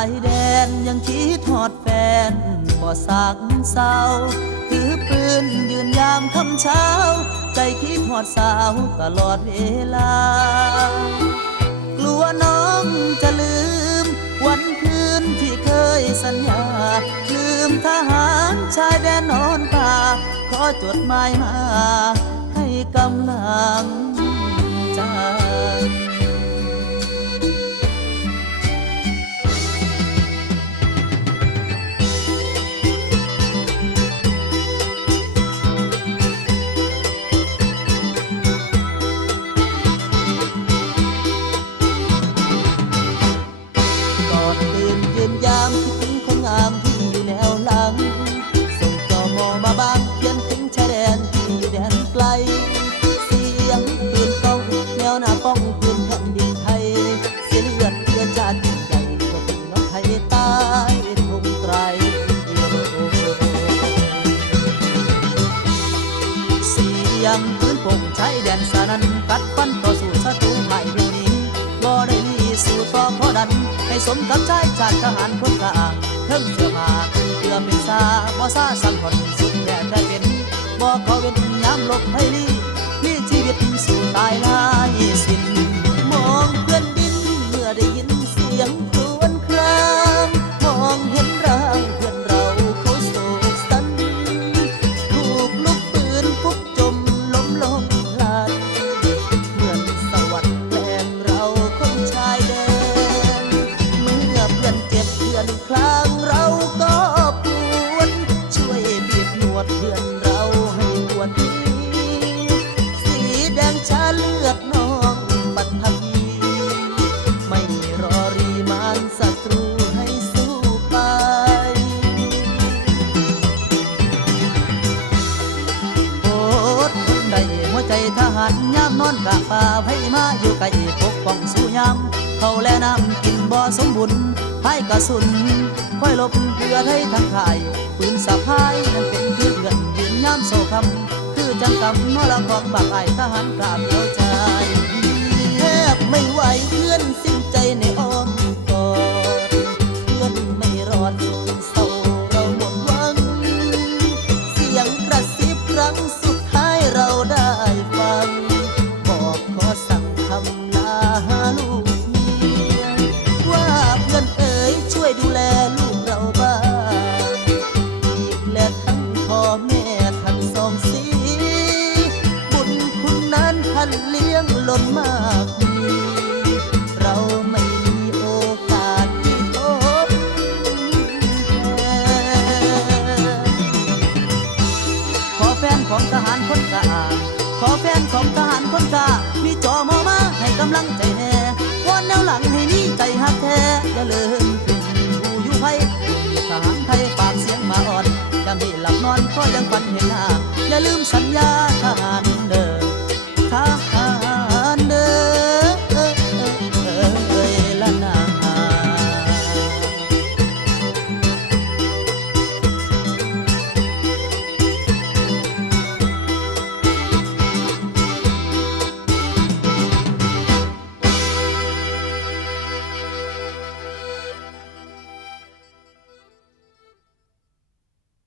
ายแดนยังคิดทอดแฟนบ่สักเศร้าถือปืนยืนยามค่ำเช้าใจคิดทอดสาวตลอดเวลากลัวน้องจะลืมวันคืนที่เคยสัญญาลืมทหารชายแดนนอนตาขอจดหมายมาให้กำลังใจ ก่อนตื่นยืนยามคิดถึงคนงามที่อยู่แนวหลังส่งจอมอมาบางเขียนถึงชายแดนที่อยู่แดนไกลเสียงปืนกองแนวหน้าป้องปืนแผ่นดินไทยเสียเลือดเพื่อชาติใหญ่เพื่อพี่น้องไทยใต้ทุ่งไตรเสียงปืนป่งชายแดนสานันกัดฟันต่อสู้ศัตรูไม่เพียงนี้บ่ได้ลีสู่ต่อขอดันให้สมกับชายชาติทหารคนกลางเพิ่งเสื้อผ้าเพื่อเป็นซาบ่ซาสังหรณ์สุดแท้แต่เป็นบ่เขาเว้นยามลบให้ลีมีชีวิตสู่ตายลายสิ้นมองเพื่อนดินเมื่อได้ยินเสียงครวญครางมองเห็นร่างเพื่อนเราเขาโศกสันถูกลูกปืนพุกจมล้มลงพลันเหมือนสวรรค์แกล้งเราคนชายแดนเมื่อเพื่อนเจ็บเพื่อนคลางเราก็ปวดช่วยบีบหนวดเพื่อนเราให้ปวดทีสีแดงชาเลือดน้องปัทภีไม่รอรีมานศัตรูให้สู้ไปโอดทนได้หัวใจทหารยามนอนกะป่าไผมาอยู่ไกลปกป้องสู้ยามเขาและน้ำกินบ่สมบุญให้กระสุนค่อยลบเพื่อให้ทั้งข่ายปืนสะพายนั้นเป็นคือเดือนยืนยามโศคำคือจังกำนอละของบากไอทหารกราบเดียวใจแทบไม่ไหวเพื่อนสิ้นใจในอ้อมกอดเพื่อนไม่รอดสุดเศร้าเราหมดหวังเสียงกระซิบครั้งสุดท้ายเราได้ฟังบอกขอสั่งคำลาหาลูกเมียว่าเพื่อนเอ๋ยช่วยดูแลลูกเราบ้างอีกและทั้งพ่อแม่ทั้งสองสีบุญคุณนั้นท่านเลี้ยงล้นมากมีเราไม่มีโอกาสที่ทดแทนขอแฟนของทหารคนกลางขอแฟนของทหารคนกลางมีจอมอมาให้กำลังใจแน่วอนแนวหลังให้มีใจหักแท้อย่าลืมถึงผู้อยู่ไทยทหารไทยฝากเสียงมาอ่อนยามที่หลับนอนก็ยังฝันเห็นหน้าอย่าลืมสัญญาทหาร